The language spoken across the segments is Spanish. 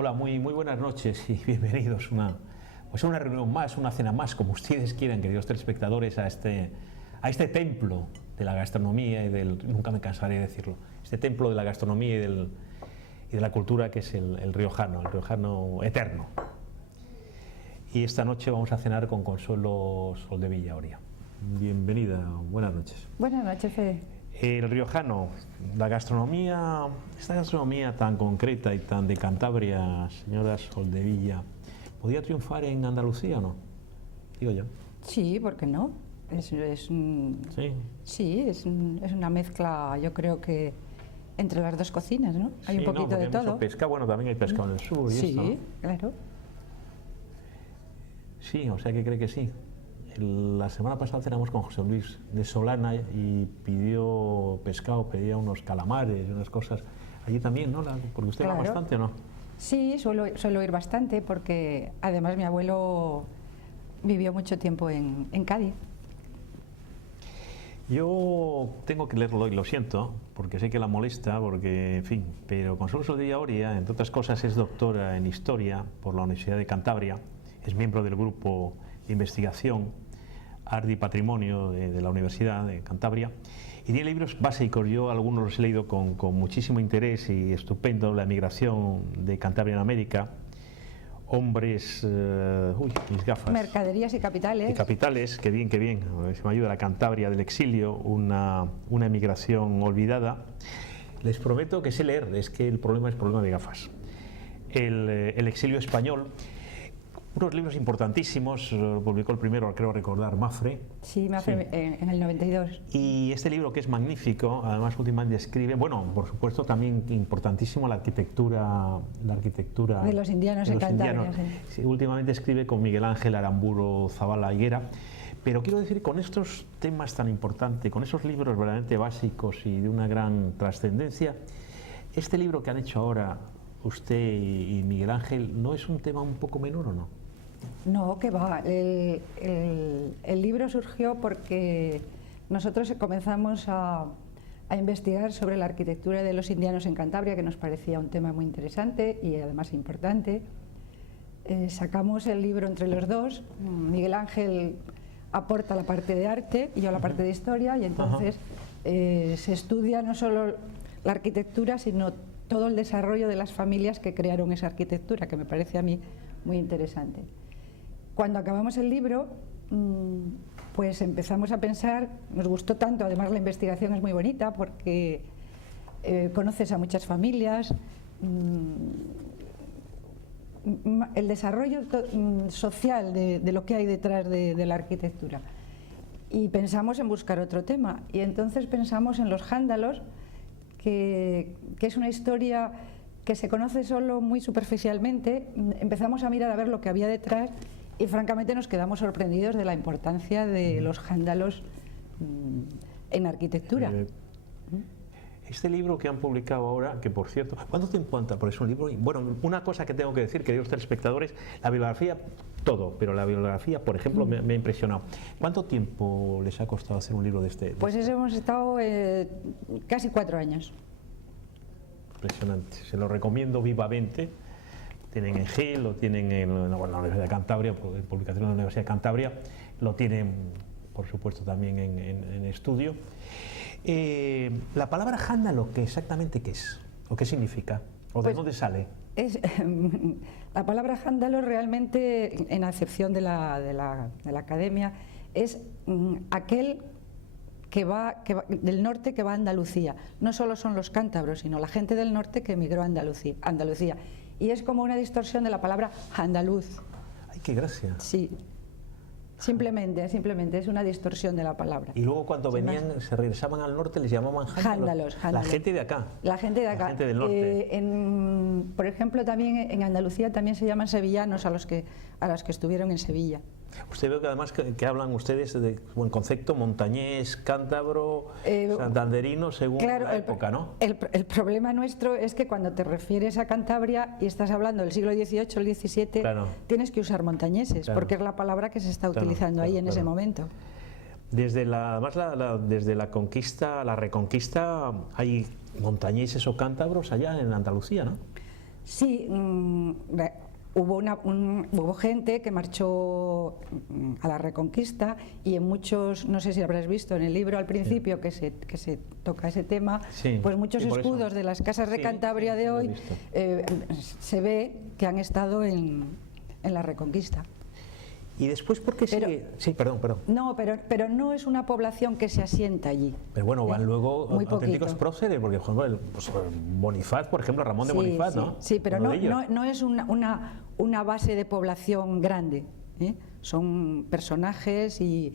Hola, muy buenas noches y bienvenidos a una reunión más, una cena más, como ustedes quieran, queridos telespectadores, a este templo de la gastronomía y nunca me cansaré de decirlo, este templo de la gastronomía y de la cultura que es el riojano eterno. Y esta noche vamos a cenar con Consuelo Soldevilla Oria. Bienvenida, buenas noches. Buenas noches, Fede. El riojano, esta gastronomía tan concreta y tan de Cantabria, señora Soldevilla, ¿podría triunfar en Andalucía o no? Digo yo. Sí, ¿por qué no? Sí, es una mezcla, yo creo que entre las dos cocinas, ¿no? Hay un poquito de todo. Mucho pescado, bueno, también hay pescado en el sur y sí, esto, ¿no? Claro. Sí, o sea que cree que sí. La semana pasada cenamos con José Luis de Solana y pidió pescado, pedía unos calamares y unas cosas. Allí también, ¿no? Porque usted va bastante, ¿o no? Sí, suelo ir bastante porque además mi abuelo vivió mucho tiempo en Cádiz. Yo tengo que leerlo y lo siento, porque sé que la molesta, porque, en fin, pero Consuelo Soldevilla Oria, entre otras cosas, es doctora en Historia por la Universidad de Cantabria, es miembro del grupo de investigación Arte y Patrimonio de la Universidad de Cantabria y tiene libros básicos. Yo algunos los he leído con muchísimo interés y estupendo: La emigración de Cantabria en América, Hombres, mis gafas, Mercaderías y Capitales. Y Capitales, qué bien, se me ayuda, la Cantabria del exilio, una emigración olvidada. Les prometo que sé leer, es que el problema es problema de gafas. El exilio español. Unos libros importantísimos, publicó el primero, creo recordar, Mafre. Sí, Mafre, sí. En el 92. Y este libro, que es magnífico, además últimamente describe, bueno, por supuesto también importantísimo la arquitectura de los indianos en Cantabria. Sí, últimamente escribe con Miguel Ángel Aramburu Zabala Higuera. Pero quiero decir, con estos temas tan importantes, con esos libros verdaderamente básicos y de una gran trascendencia, este libro que han hecho ahora usted y Miguel Ángel, ¿no es un tema un poco menor o no? No, que va. El libro surgió porque nosotros comenzamos a investigar sobre la arquitectura de los indianos en Cantabria, que nos parecía un tema muy interesante y además importante. Sacamos el libro entre los dos. Miguel Ángel aporta la parte de arte y yo la parte de historia, y entonces se estudia no solo la arquitectura, sino todo el desarrollo de las familias que crearon esa arquitectura, que me parece a mí muy interesante. Cuando acabamos el libro, pues empezamos a pensar, nos gustó tanto, además la investigación es muy bonita porque conoces a muchas familias, el desarrollo social de lo que hay detrás de la arquitectura. Y pensamos en buscar otro tema, y entonces pensamos en los jándalos, que es una historia que se conoce solo muy superficialmente. Empezamos a mirar a ver lo que había detrás y francamente nos quedamos sorprendidos de la importancia de los jándalos en arquitectura. Este libro que han publicado ahora, que por cierto, ¿cuánto tiempo anda? Porque es un libro, bueno, una cosa que tengo que decir, queridos telespectadores, la bibliografía, todo, pero la bibliografía, por ejemplo, me ha impresionado. ¿Cuánto tiempo les ha costado hacer un libro de este? Pues eso hemos estado casi 4 años. Impresionante, se lo recomiendo vivamente. Tienen en Gil, lo tienen en la Universidad de Cantabria, publicación de la Universidad de Cantabria, lo tienen, por supuesto, también en estudio. La palabra jándalo, ¿qué exactamente qué es? ¿O qué significa? ¿O de dónde sale? La palabra jándalo realmente, en acepción de la academia, es aquel que va del norte que va a Andalucía. No solo son los cántabros, sino la gente del norte que emigró a Andalucía. Y es como una distorsión de la palabra andaluz. ¡Ay, qué gracia! Sí. Simplemente es una distorsión de la palabra. Y luego cuando venían, se regresaban al norte, les llamaban jándalos. La gente de acá. La gente de acá. La gente del norte. Por ejemplo, también en Andalucía también se llaman sevillanos a los que estuvieron en Sevilla. Usted ve que además que hablan ustedes de buen concepto, montañés, cántabro, santanderino, según la época, ¿no? El problema nuestro es que cuando te refieres a Cantabria y estás hablando del siglo XVIII, el XVII, claro, tienes que usar montañeses, claro, porque es la palabra que se está utilizando ahí en ese momento. Desde desde la conquista, la reconquista, hay montañeses o cántabros allá en Andalucía, ¿no? Sí, hubo gente que marchó a la Reconquista, y en muchos, no sé si habrás visto en el libro al principio que se toca ese tema, sí, pues muchos sí, escudos de las casas de Cantabria de hoy se ve que han estado en la Reconquista. ¿Y después por qué sigue? Sí, perdón. No, pero no es una población que se asienta allí. Pero bueno, van luego muy auténticos poquito. próceres, porque pues, Bonifaz, por ejemplo, Ramón de Bonifaz, ¿no? Sí, pero Uno de ellos. no es una base de población grande, ¿eh? Son personajes y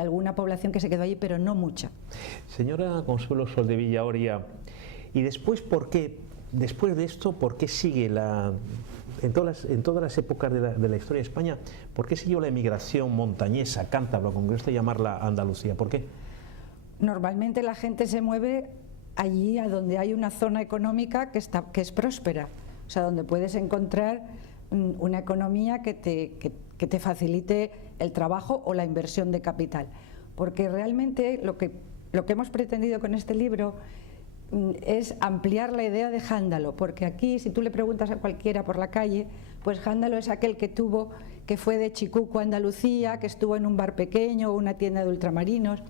alguna población que se quedó allí, pero no mucha. Señora Consuelo Soldevilla Oria, ¿y después por qué? Después de esto, ¿por qué sigue en todas las épocas de la historia de España, por qué siguió la emigración montañesa, cántabra, como gusta llamarla, Andalucía? ¿Por qué? Normalmente la gente se mueve allí a donde hay una zona económica que es próspera, o sea, donde puedes encontrar una economía que te facilite el trabajo o la inversión de capital. Porque realmente lo que hemos pretendido con este libro es ampliar la idea de Jándalo, porque aquí, si tú le preguntas a cualquiera por la calle, pues Jándalo es aquel que fue de Chicuco a Andalucía, que estuvo en un bar pequeño o una tienda de ultramarinos,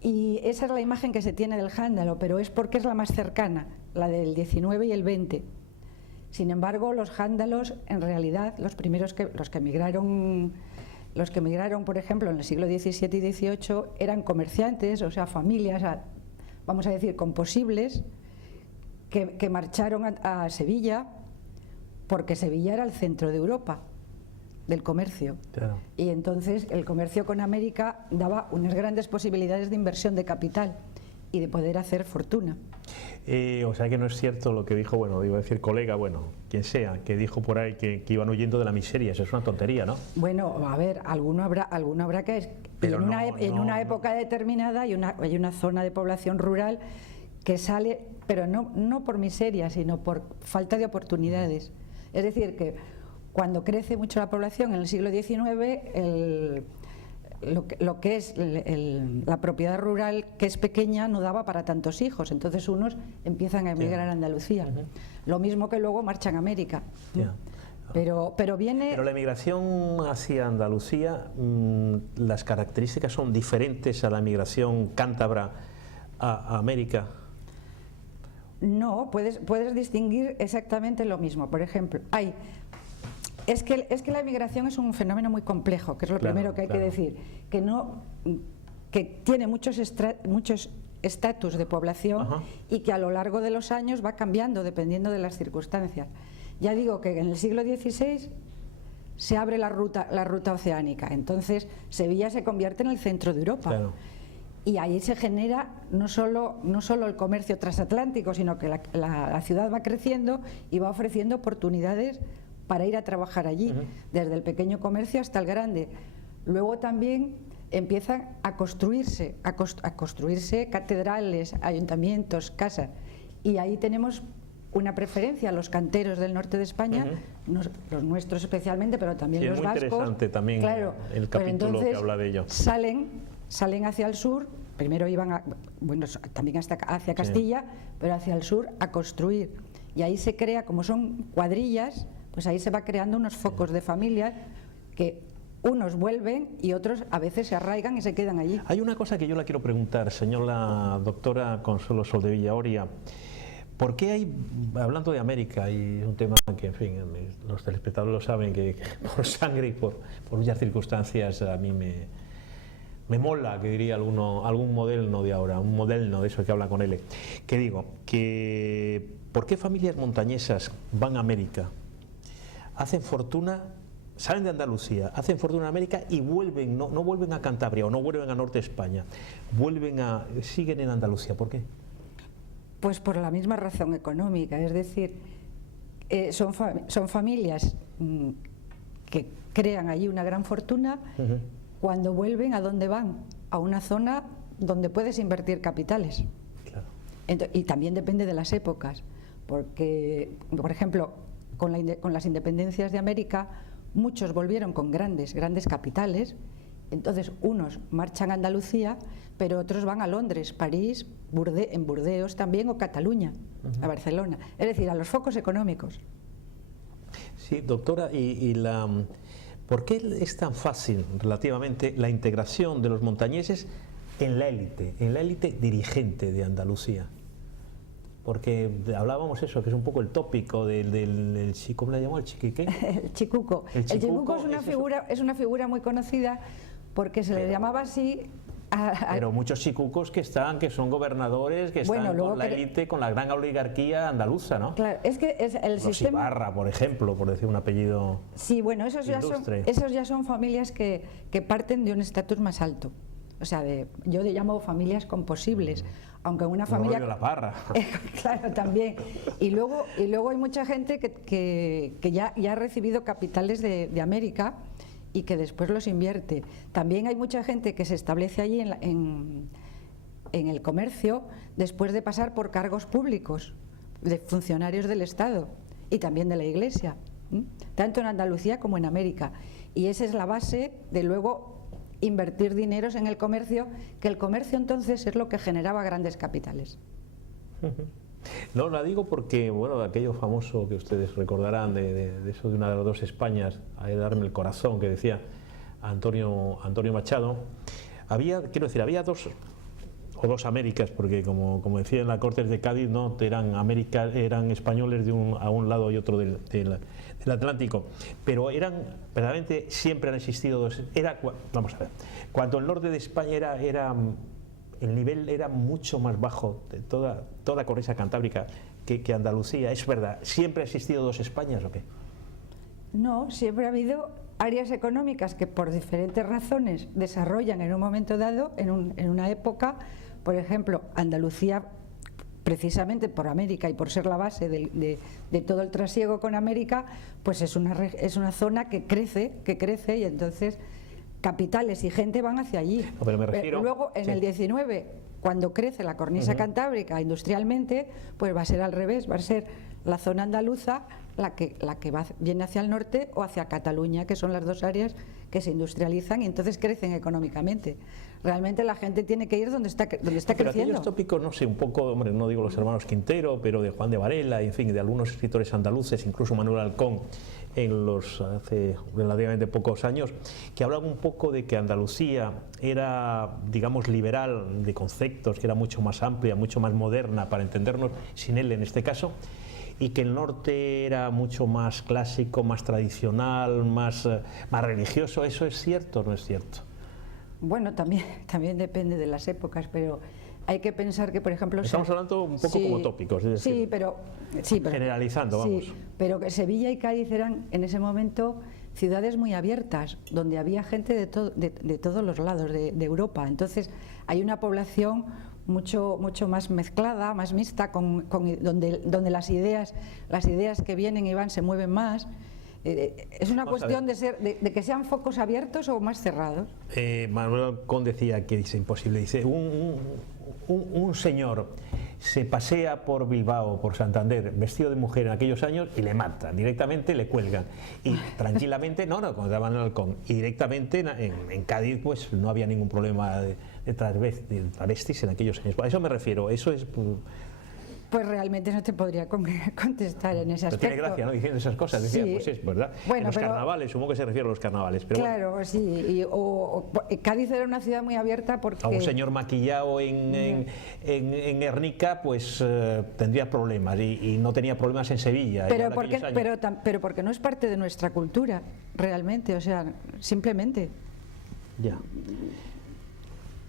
y esa es la imagen que se tiene del Jándalo, pero es porque es la más cercana, la del 19 y el 20. Sin embargo, los jándalos, en realidad, los que emigraron, por ejemplo, en el siglo XVII y XVIII, eran comerciantes, o sea, familias, vamos a decir, composibles, que marcharon a Sevilla, porque Sevilla era el centro de Europa del comercio. Claro. Y entonces el comercio con América daba unas grandes posibilidades de inversión de capital y de poder hacer fortuna. O sea que no es cierto lo que dijo, bueno, iba a decir colega, bueno, quien sea, que dijo por ahí que iban huyendo de la miseria. Eso es una tontería, ¿no? Bueno, a ver, alguno habrá que... Pero en una época determinada hay una zona de población rural que sale, pero no por miseria, sino por falta de oportunidades. Es decir, que cuando crece mucho la población en el siglo XIX, lo que es la propiedad rural, que es pequeña, no daba para tantos hijos, entonces unos empiezan a emigrar a Andalucía. Lo mismo que luego marchan a América. Pero la emigración hacia Andalucía, las características son diferentes a la emigración cántabra a América. No, puedes distinguir exactamente lo mismo. Por ejemplo, es que la emigración es un fenómeno muy complejo, que es lo primero que hay que decir, que tiene muchos estatus de población. Ajá. Y que a lo largo de los años va cambiando dependiendo de las circunstancias. Ya digo que en el siglo XVI se abre la ruta oceánica, entonces Sevilla se convierte en el centro de Europa. Claro. Y ahí se genera no solo el comercio transatlántico, sino que la ciudad va creciendo y va ofreciendo oportunidades para ir a trabajar allí, desde el pequeño comercio hasta el grande. Luego también empiezan a construirse catedrales, ayuntamientos, casas, y ahí tenemos una preferencia a los canteros del norte de España, los nuestros especialmente, pero también los vascos. Es muy interesante también, claro, el capítulo que habla de ello. Salen hacia el sur, primero iban también hacia Castilla, pero hacia el sur a construir. Y ahí se crea, como son cuadrillas, pues ahí se va creando unos focos de familias que unos vuelven y otros a veces se arraigan y se quedan allí. Hay una cosa que yo la quiero preguntar, señora doctora Consuelo Soldevilla Oria. ¿Por qué hay, hablando de América, y es un tema que, en fin, los telespectadores lo saben, que por sangre y por muchas circunstancias a mí me mola, que diría algún moderno de ahora, un moderno de eso que habla con él, que digo, que ¿por qué familias montañesas van a América, hacen fortuna, salen de Andalucía, hacen fortuna en América y vuelven, no vuelven a Cantabria o no vuelven a Norte de España, siguen en Andalucía? ¿Por qué? Pues por la misma razón económica, es decir, son familias que crean allí una gran fortuna. Cuando vuelven, ¿a dónde van? A una zona donde puedes invertir capitales. Claro. Y también depende de las épocas, porque, por ejemplo, con las independencias de América, muchos volvieron con grandes capitales Entonces unos marchan a Andalucía, pero otros van a Londres, París, en Burdeos también, o Cataluña, a Barcelona. Es decir, a los focos económicos. Sí, doctora, ¿por qué es tan fácil relativamente la integración de los montañeses en la élite dirigente de Andalucía? Porque hablábamos eso, que es un poco el tópico del ¿cómo le llamó? ¿El chiquiqué? El chicuco. El chicuco es una figura muy conocida porque se le llamaba así. Pero muchos chicucos que son gobernadores, que están con la élite, con la gran oligarquía andaluza, ¿no? Claro, es que es el Los sistema. Ibarra, por ejemplo, por decir un apellido. Sí, bueno, esos ya son familias que parten de un estatus más alto. O sea, yo le llamo familias composibles, aunque una familia. La Parra. Claro, también. Y luego hay mucha gente que ya ha recibido capitales de América y que después los invierte. También hay mucha gente que se establece allí en el comercio después de pasar por cargos públicos, de funcionarios del Estado y también de la Iglesia, tanto en Andalucía como en América. Y esa es la base de luego invertir dineros en el comercio, que el comercio entonces es lo que generaba grandes capitales. No, la digo porque, bueno, aquello famoso que ustedes recordarán de eso de una de las dos Españas, a darme el corazón, que decía Antonio Machado, había dos Américas, porque como decía en la Cortes de Cádiz, no eran españoles a un lado y otro del Atlántico, pero verdaderamente siempre han existido dos. Vamos a ver, cuando el norte de España el nivel era mucho más bajo de toda cornisa cantábrica que Andalucía. ¿Es verdad? ¿Siempre ha existido dos Españas o qué? No, siempre ha habido áreas económicas que por diferentes razones desarrollan en un momento dado, en una época. Por ejemplo, Andalucía, precisamente por América y por ser la base de todo el trasiego con América, pues es una zona que crece y entonces capitales y gente van hacia allí. No, pero me refiero, luego en el 19, cuando crece la cornisa cantábrica industrialmente, pues va a ser al revés, va a ser la zona andaluza la que viene hacia el norte o hacia Cataluña, que son las dos áreas que se industrializan y entonces crecen económicamente. Realmente la gente tiene que ir donde está creciendo. Pero aquellos tópicos, no sé, un poco, hombre, no digo los hermanos Quintero, pero de Juan de Varela, en fin, de algunos escritores andaluces, incluso Manuel Halcón, hace relativamente pocos años, que hablaban un poco de que Andalucía era, digamos, liberal de conceptos, que era mucho más amplia, mucho más moderna, para entendernos, sin él en este caso, y que el norte era mucho más clásico, más tradicional, más religioso. ¿Eso es cierto o no es cierto? Bueno, también depende de las épocas, pero hay que pensar que, por ejemplo... Estamos hablando un poco como tópicos, es decir, sí, pero generalizando, vamos. Sí, pero que Sevilla y Cádiz eran en ese momento ciudades muy abiertas, donde había gente de todos los lados de Europa. Entonces hay una población mucho más mezclada, más mixta, donde las ideas que vienen y van se mueven más. Es una cuestión de que sean focos abiertos o más cerrados. Manuel Halcón decía que es imposible. Dice, un señor se pasea por Bilbao, por Santander, vestido de mujer en aquellos años y le matan, directamente le cuelgan. Y tranquilamente, como estaba Manuel Halcón, y directamente en Cádiz pues no había ningún problema de travestis en aquellos años. A eso me refiero, eso es... Pues realmente no te podría contestar en ese aspecto. Pero tiene gracia, ¿no? Diciendo esas cosas, decía, sí. Pues es verdad. Bueno, en los carnavales, supongo que se refiere a los carnavales. Pero claro, bueno. Sí. Cádiz era una ciudad muy abierta porque... A un señor maquillado en Guernica, pues tendría problemas y no tenía problemas en Sevilla. Pero porque no es parte de nuestra cultura, realmente, o sea, simplemente. Ya.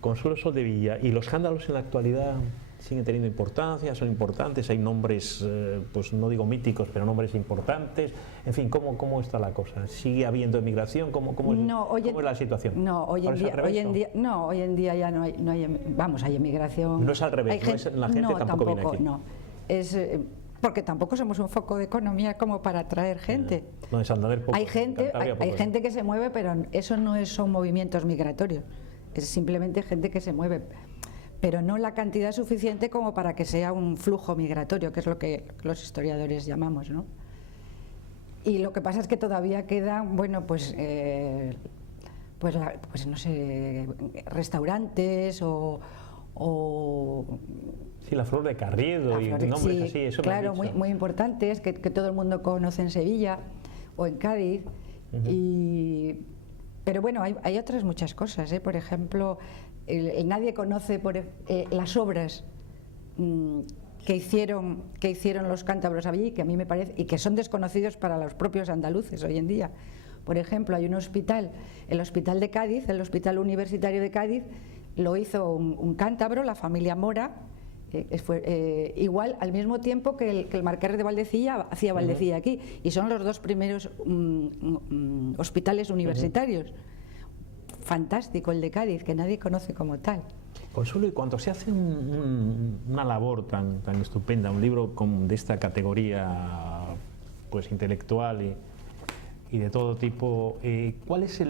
Consuelo Soldevilla, ¿y los escándalos en la actualidad siguen teniendo importancia? ¿Son importantes? ¿Hay nombres, pues no digo míticos, pero nombres importantes? En fin, ¿cómo está la cosa? ¿Sigue habiendo emigración? ¿Cómo es la situación? No, hoy en día ya no hay, vamos, hay emigración. No es al revés, la gente tampoco viene aquí. No, es... porque tampoco somos un foco de economía como para atraer gente. No, en Santander poco. Hay gente que se mueve, pero eso no son movimientos migratorios, es simplemente gente que se mueve, pero no la cantidad suficiente como para que sea un flujo migratorio, que es lo que los historiadores llamamos, ¿no? Y lo que pasa es que todavía quedan, bueno, pues pues no sé, restaurantes o sí, la flor de Carriedo y nombres sí, así, eso claro, me han dicho. muy importantes que todo el mundo conoce en Sevilla o en Cádiz. Pero bueno, hay otras muchas cosas, ¿eh? Por ejemplo, nadie conoce las obras que hicieron los cántabros allí, que a mí me parece, y que son desconocidos para los propios andaluces hoy en día. Por ejemplo, hay un hospital, el Hospital de Cádiz, el Hospital Universitario de Cádiz, lo hizo un cántabro, la familia Mora, igual al mismo tiempo que el Marqués de Valdecilla hacía Valdecilla aquí, y son los dos primeros hospitales universitarios. Fantástico el de Cádiz, que nadie conoce como tal. Consuelo, y cuando se hace una labor tan estupenda, un libro de esta categoría pues intelectual y de todo tipo, ¿cuál es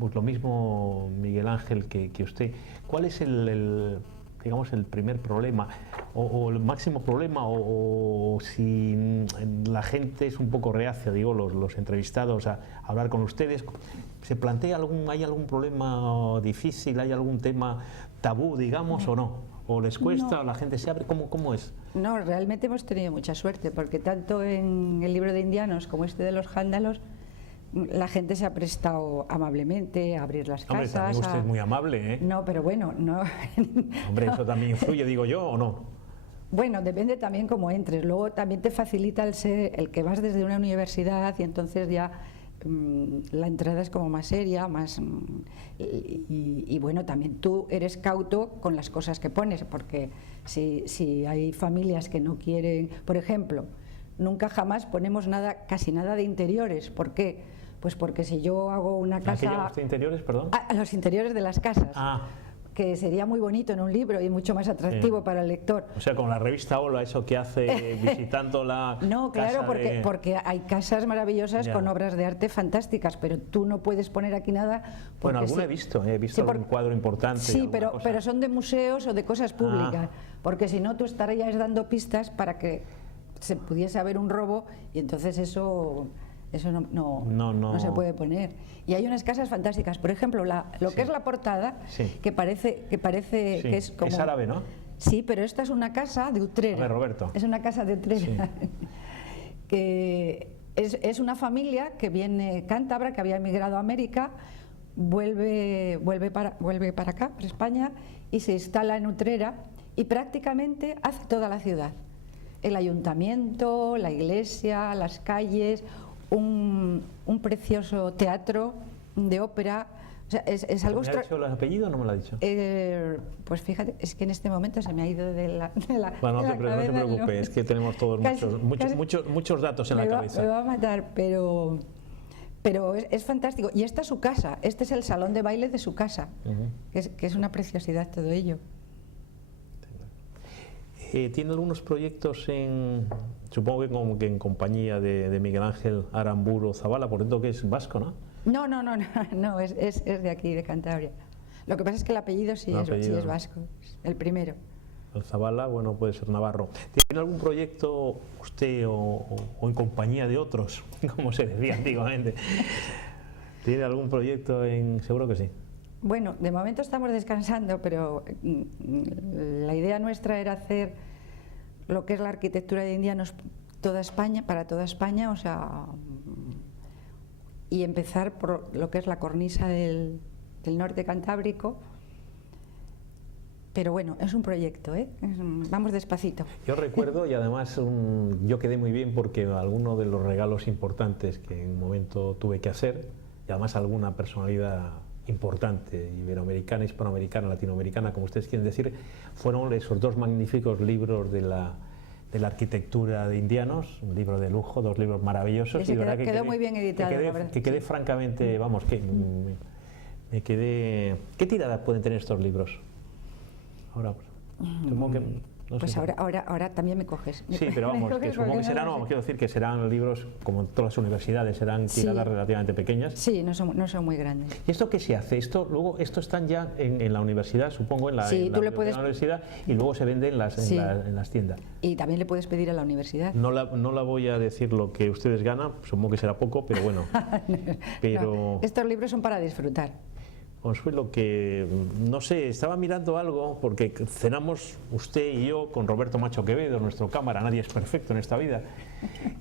pues lo mismo Miguel Ángel que usted, cuál es digamos el primer problema o el máximo problema, o si la gente es un poco reacia, digo, los entrevistados a hablar con ustedes, ¿se plantea hay algún problema difícil, hay algún tema tabú, digamos, o no? ¿O les cuesta, o la gente se abre? ¿Cómo es? No, realmente hemos tenido mucha suerte, porque tanto en el libro de indianos como este de los jándalos, la gente se ha prestado amablemente a abrir las casas. Hombre, también usted es muy amable, ¿eh? No, pero bueno, no. Hombre, eso también influye, digo yo, ¿o no? Bueno, depende también cómo entres. Luego también te facilita el que vas desde una universidad y entonces ya la entrada es como más seria, más y bueno, también tú eres cauto con las cosas que pones, porque si hay familias que no quieren, por ejemplo, nunca jamás ponemos casi nada de interiores. ¿Por qué? Pues porque si yo hago una casa... ¿A qué llama usted interiores, perdón? A los interiores de las casas. Ah. Que sería muy bonito en un libro y mucho más atractivo para el lector. O sea, con la revista Hola, eso que hace visitando la no, claro, casa porque hay casas maravillosas con obras de arte fantásticas, pero tú no puedes poner aquí nada. Bueno, alguno he visto un cuadro importante. Sí, pero son de museos o de cosas públicas, porque si no tú estarías dando pistas para que se pudiese haber un robo y entonces eso no se puede poner. Y hay unas casas fantásticas, por ejemplo, lo que es la portada, que parece que es como... Es árabe, ¿no? Sí, pero esta es una casa de Utrera. A ver, Roberto. Es una casa de Utrera. Que es una familia que viene cántabra, que había emigrado a América, vuelve para acá, para España, y se instala en Utrera y prácticamente hace toda la ciudad. El ayuntamiento, la iglesia, las calles, un precioso teatro de ópera. O sea, es algo ¿Me ha dicho el apellido o no me lo ha dicho? Pues fíjate, es que en este momento se me ha ido de la bueno, no te cabeza, preocupes, es que tenemos todos muchos datos en la cabeza. Me va a matar, pero es fantástico. Y esta es su casa, este es el salón de baile de su casa, que es una preciosidad todo ello. ¿Tiene algunos proyectos supongo que en compañía de Miguel Ángel Aramburu Zabala, por tanto que es vasco, ¿no? No, es de aquí, de Cantabria. Lo que pasa es que el apellido sí es vasco, el primero. El Zabala, bueno, puede ser navarro. ¿Tiene algún proyecto usted o en compañía de otros, como se decía antiguamente? ¿Tiene algún proyecto seguro que sí? Bueno, de momento estamos descansando, pero la idea nuestra era hacer lo que es la arquitectura de indianos para toda España, o sea, y empezar por lo que es la cornisa del norte cantábrico. Pero bueno, es un proyecto, ¿eh? Vamos despacito. Yo recuerdo, y además yo quedé muy bien porque alguno de los regalos importantes que en un momento tuve que hacer, y además alguna personalidad importante, iberoamericana, hispanoamericana, latinoamericana, como ustedes quieren decir, fueron esos dos magníficos libros de la arquitectura de indianos, un libro de lujo, dos libros maravillosos. Ese quedó muy bien editado, la verdad. Que quedé francamente, vamos, que me quedé... ¿Qué tirada pueden tener estos libros? Ahora, supongo que... No pues sé. ahora también me coges. Sí, pero vamos, que supongo que serán, quiero decir que serán libros, como en todas las universidades, serán tiradas relativamente pequeñas. Sí, no son muy grandes. ¿Y esto qué se hace? Luego esto están ya en la universidad, supongo, en la universidad, y luego se vende en las tiendas. Y también le puedes pedir a la universidad. No la voy a decir lo que ustedes ganan, supongo que será poco, pero bueno. No, estos libros son para disfrutar. Consuelo, que no sé, estaba mirando algo porque cenamos usted y yo con Roberto Macho Quevedo, nuestro cámara, nadie es perfecto en esta vida,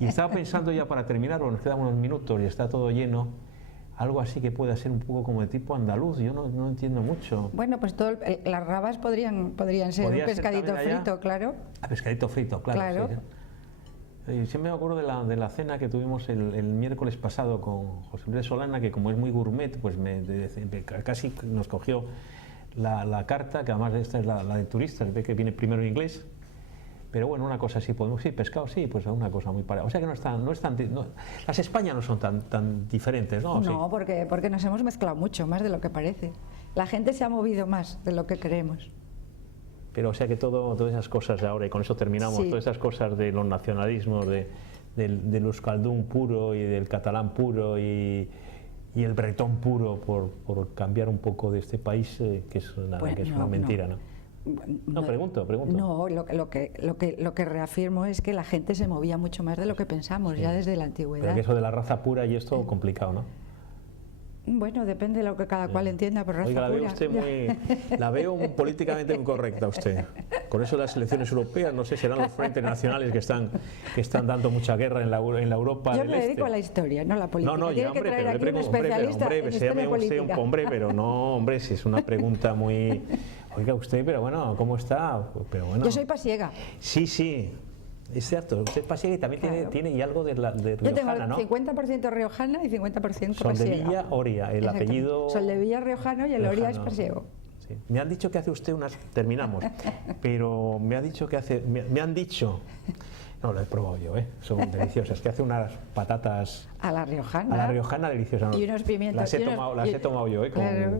y estaba pensando ya para terminar, bueno, nos quedan unos minutos y está todo lleno, algo así que pueda ser un poco como de tipo andaluz, yo no entiendo mucho. Bueno, pues las rabas podrían ser un pescadito frito, claro. Pescadito frito, claro. Sí. Siempre me acuerdo de la cena que tuvimos el miércoles pasado con José Luis Solana, que como es muy gourmet, pues casi nos cogió la carta, que además esta es la de turistas, ve que viene primero en inglés, pero bueno, una cosa así, podemos, sí, pescado, sí, pues una cosa muy parecida. O sea que las Españas no son tan diferentes, ¿no? No, sí. porque nos hemos mezclado mucho, más de lo que parece. La gente se ha movido más de lo que creemos. Pero o sea que todas esas cosas de ahora, y con eso terminamos, sí. Todas esas cosas de los nacionalismos, del euskaldún puro y del catalán puro y el bretón puro, por cambiar un poco de este país, que es una mentira, ¿no? No, pregunto. No, lo que reafirmo es que la gente se movía mucho más de lo que pensamos, sí. Ya desde la antigüedad. Pero que eso de la raza pura y esto complicado, ¿no? Bueno, depende de lo que cada cual entienda por raza pura. Oiga, la veo políticamente incorrecta usted. Con eso de las elecciones europeas, no sé, serán los frentes nacionales que están dando mucha guerra en la Europa del Este. Yo me dedico a la historia, no a la política. No, ya, hombre, pero le pregunto, hombre, no, hombre, si es una pregunta muy... Oiga, usted, pero bueno, ¿cómo está? Pero bueno. Yo soy pasiega. Sí. Es cierto, usted es pasiega y también tiene y algo de riojana, ¿no? Yo tengo 50% riojana y 50% pasiega. Soldevilla Oria, el apellido... Soldevilla riojano y el Oria es pasiego. Sí. Me han dicho que hace usted terminamos, pero me han dicho... No, lo he probado yo, son deliciosas, que hace unas patatas... A la riojana Y unos pimientos. Las he tomado yo, claro.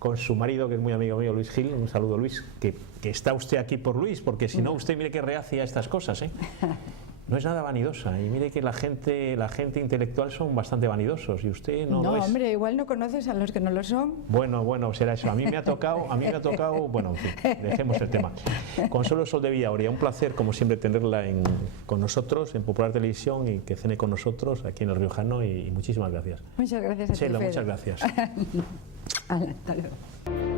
con su marido, que es muy amigo mío, Luis Gil. Un saludo, Luis, que está usted aquí por Luis, porque si no, usted mire que reacia a estas cosas, ¿eh? No es nada vanidosa, y mire que la gente intelectual son bastante vanidosos, y usted no lo es. No, hombre, igual no conoces a los que no lo son. Bueno, será eso. A mí me ha tocado, bueno, en fin, dejemos el tema. Consuelo Soldevilla Oria, un placer, como siempre, tenerla con nosotros, en Popular Televisión, y que cene con nosotros aquí en El Riojano, y muchísimas gracias. Muchas gracias a ti, Chelo, muchas gracias. Hasta luego.